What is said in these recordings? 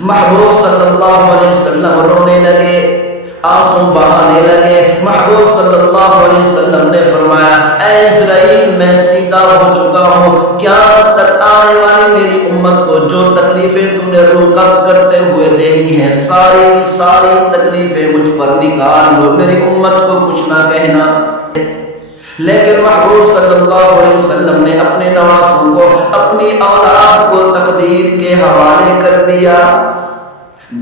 محبوب صلی اللہ علیہ وسلم رونے لگے، آنسو بہانے لگے۔ محبوب صلی اللہ علیہ وسلم نے فرمایا اے اسرائیل میں سیدھا ہو چکا ہوں، قیامت تک آنے والی میری امت کو جو تکلیفیں تم نے روح قبض کرتے ہوئے دینی ہیں ساری کی ساری تکلیفیں مجھ پر نکال لو، میری امت کو کچھ نہ کہنا۔ لیکن محبوب صلی اللہ علیہ وسلم نے اپنے نواسوں کو، اپنی اولاد کو تقدیر کے حوالے کر دیا،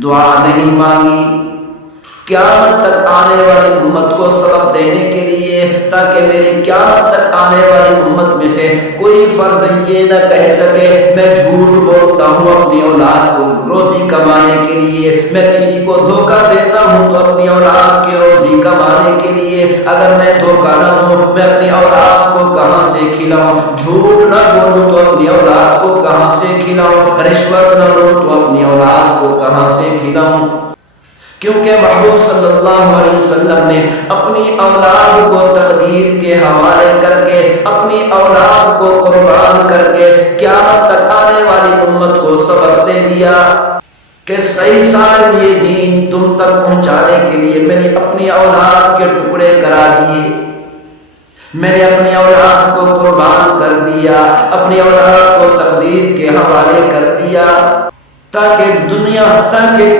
دعا نہیں مانگی قیامت تک آنے والی امت کو سبق دینے کے لیے، تاکہ میری قیامت تک آنے والی امت میں سے کوئی فرد یہ نہ کہہ سکے میں جھوٹ بولتا ہوں اپنی اولاد کو روزی کمانے کے لیے، میں کسی کو دھوکہ دیتا ہوں تو اپنی اولاد کی روزی کمانے کے لیے، اگر میں دھوکہ نہ دوں میں اپنی اولاد کو کہاں سے کھلاؤں، جھوٹ نہ بولوں تو اپنی اولاد کو کہاں سے کھلاؤں، رشوت نہ لوں تو اپنی اولاد کو کہاں سے کھلاؤں۔ کیونکہ محبوب صلی اللہ علیہ وسلم نے اپنی اولاد کو تقدیر کے حوالے کر کے، اپنی اولاد کو قربان کر کے قیامت تک آنے والی امت کو سبق دے دیا کہ صحیح سالم یہ دین تم تک پہنچانے کے لیے میں نے اپنی اولاد کے ٹکڑے کرا دیے، میں نے اپنی اولاد کو قربان کر دیا، اپنی اولاد کو تقدیر کے حوالے کر دیا، تاکہ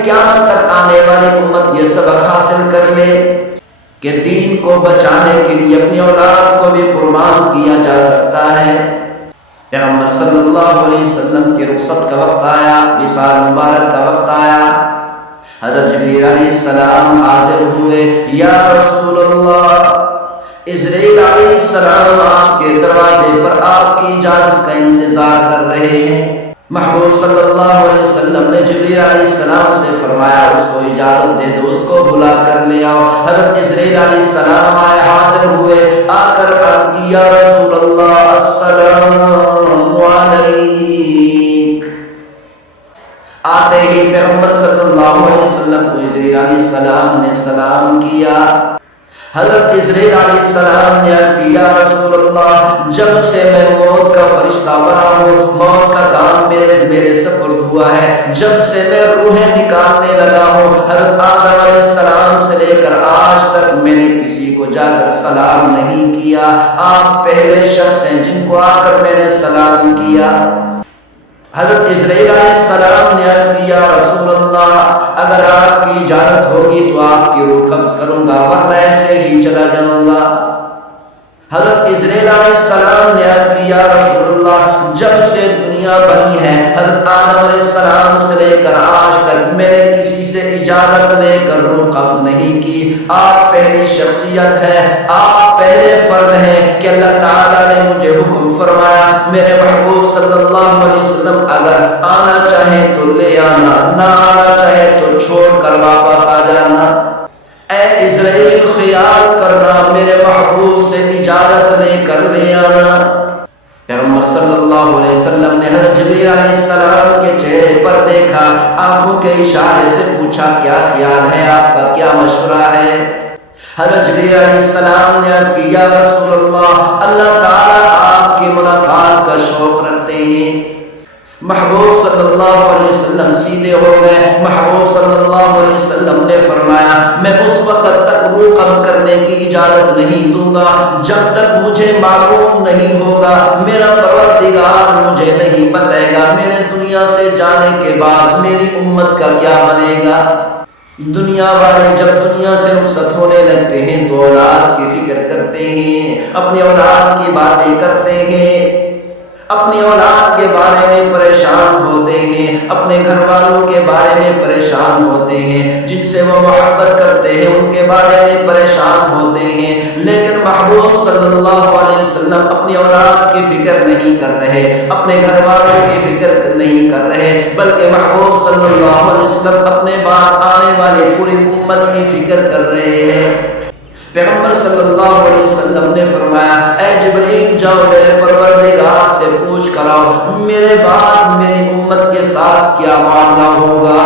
قیامت تک آنے والی امت یہ سبق حاصل کر لے کہ دین کو بچانے کے لیے اپنی اولاد کو بھی قربان کیا جا سکتا ہے۔ پیغمبر صلی اللہ علیہ وسلم کی رخصت کا وقت آیا، وصال مبارک کا وقت آیا، حضرت جبریل علیہ السلام حاضر ہوئے، یا رسول اللہ اسرائیل علیہ السلام آپ کے دروازے پر آپ کی اجازت کا انتظار کر رہے ہیں۔ محبوب صلی اللہ علیہ وسلم نے جبریل علیہ السلام سے فرمایا اس کو اجازت دے دو، اس کو بلا کر لے آؤ۔ حضرت اسرائیل علیہ السلام آئے، حاضر ہوئے، آ کر عرض کی یا رسول اللہ السلام علیک۔ آتے ہی پیغمبر صلی اللہ علیہ وسلم کو اسرائیل علیہ السلام نے سلام کیا۔ حضرت اسرائیل علیہ السلام نے عرض کی یا رسول اللہ جب سے میں موت کا فرشتہ بنا ہوں، موت کا کام میرے سپرد ہوا ہے، جب سے میں روحیں نکالنے لگا ہوں، حضرت آدم علیہ السلام سے لے کر آج تک میں نے کسی کو جا کر سلام نہیں کیا، آپ پہلے شخص ہیں جن کو آ کر میں نے سلام کیا۔ حضرت اسرائیل علیہ السلام نے عرض کیا رسول اللہ اگر آپ کی اجازت ہوگی تو آپ کی روح قبض کروں گا ورنہ ایسے ہی چلا جاؤں گا۔ حضرت اسرائیل علیہ السلام نے عرض کیا رسول اللہ جب سے دنیا بنی ہے حضرت آدم علیہ السلام سے لے کر آج تک میں نے کسی سے اجازت لے کر روح قبض نہیں کی، آپ پہلی شخصیت ہے، آپ پہلے فرد ہیں کہ اللہ تعالیٰ نے مجھے حکم فرمایا میرے محبوب صلی اللہ علیہ وسلم اگر آنا چاہیں تو لے آنا، نہ آنا چاہے تو چھوڑ کر واپس آ جانا۔ اے اسرائیل خیال کرنا میرے محبوب سے اجازت لے کر لے آنا۔ پیغمبر صلی اللہ علیہ وسلم نے حضرت جبریل علیہ السلام کے چہرے پر دیکھا، آنکھوں کے اشارے سے پوچھا کیا خیال ہے آپ کا، کیا مشورہ ہے؟ حضرت جبریل علیہ السلام نے عرض کی یا رسول اللہ اللہ تعالیٰ آپ کی ملاقات کا شوق رکھتے ہیں۔ محبوب صلی اللہ علیہ وسلم سیدھے ہو گئے، محبوب صلی اللہ علیہ وسلم نے فرمایا میں اس وقت تک روح قبض کرنے کی اجازت نہیں دوں گا جب تک مجھے معلوم نہیں ہوگا، میرا پروردگار مجھے نہیں بتائے گا میرے دنیا سے جانے کے بعد میری امت کا کیا بنے گا۔ دنیا والے جب دنیا سے رخصت ہونے لگتے ہیں تو اولاد کی فکر کرتے ہیں، اپنی اولاد کی باتیں کرتے ہیں، اپنی اولاد کے بارے میں پریشان ہوتے ہیں، اپنے گھر والوں کے بارے میں پریشان ہوتے ہیں، جن سے وہ محبت کرتے ہیں ان کے بارے میں پریشان ہوتے ہیں، لیکن محبوب صلی اللہ علیہ وسلم اپنی اولاد کی فکر نہیں کر رہے، اپنے گھر والوں کی فکر نہیں کر رہے، بلکہ محبوب صلی اللہ علیہ وسلم اپنے بعد آنے والی پوری امت کی فکر کر رہے ہیں۔ پیغمبر صلی اللہ علیہ وسلم نے فرمایا اے جبریل جاؤ میرے پروردگار سے پوچھ کر آؤ میرے بعد میری امت کے ساتھ کیا معاملہ ہوگا۔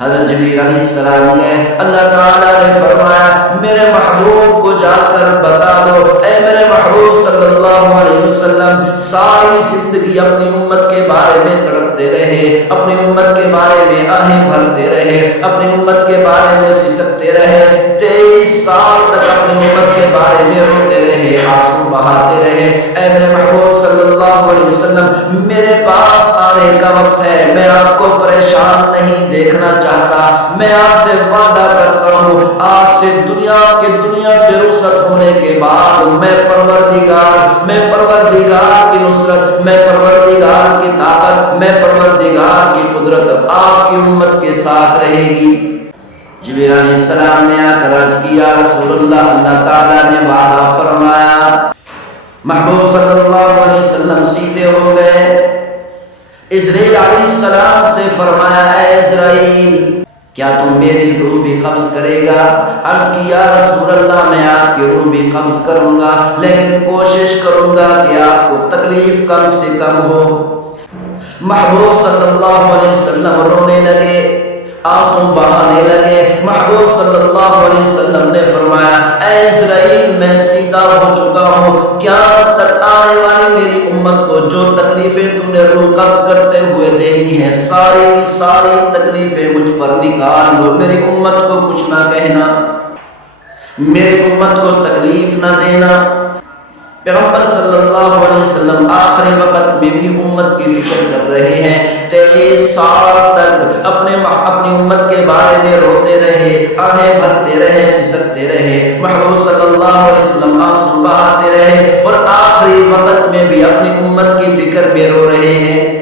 حضرت حضرت جبریل علیہ السلام گئے، اللہ تعالیٰ نے فرمایا میرے محبوب کو جا کر بتا دو، اے میرے محبوب صلی اللہ علیہ وسلم ساری زندگی اپنی امت کے بارے میں تڑپتے رہے، اپنی امت کے بارے میں آہیں بھرتے رہے، اپنی امت کے بارے میں سسکتے رہے، 23 سال تک اپنی امت کے بارے میں روتے رہے، آنسو بہاتے رہے۔ اے میرے محبوب صلی اللہ علیہ وسلم میرے پاس آنے کا وقت ہے، میں آپ کو پریشان نہیں دیکھنا چاہتا، میں آپ سے وعدہ کرتا ہوں آپ سے دنیا سے رخصت ہونے کے بعد میں پروردگار کی نصرت، میں پروردگار کی طاقت، میں پروردگار کی قدرت آپ کی امت کے ساتھ رہے گی۔ جبریل علیہ السلام نے آ کر عرض کیا رسول اللہ، اللہ تعالیٰ نے وعدہ فرمایا۔ محبوب صلی اللہ علیہ وسلم سیدھے ہو گئے، عزرائیل علیہ السلام سے فرمایا اے عزرائیل کیا تم میری روح بھی قبض کرے گا؟ عرض کی یا رسول اللہ میں آپ کی روح بھی قبض کروں گا، لیکن کوشش کروں گا کہ آپ کو تکلیف کم سے کم ہو۔ محبوب صلی اللہ علیہ وسلم رونے لگے، آنسو بہانے لگے۔ محبوب صلی اللہ علیہ وسلم نے فرمایا اے عزرائیل میں سیدھا ہو چکا ہوں، قیامت تک آنے والی میری امت کو جو تکلیفیں تم نے روح قبض کرتے ہوئے دینی ہے ساری کی ساری تکلیفیں مجھ پر نکال لو، میری امت کو کچھ نہ کہنا، میری امت کو تکلیف نہ دینا۔ پیغمبر صلی اللہ علیہ وسلم آخری وقت میں بھی امت کی فکر کر رہے ہیں، 23 سال تک اپنی امت کے بارے میں روتے رہے، آہیں بھرتے رہے، سسکتے رہے، محبوب صلی اللہ علیہ وسلم آنسو بہاتے رہے، اور آخری وقت میں بھی اپنی امت کی فکر میں رو رہے ہیں۔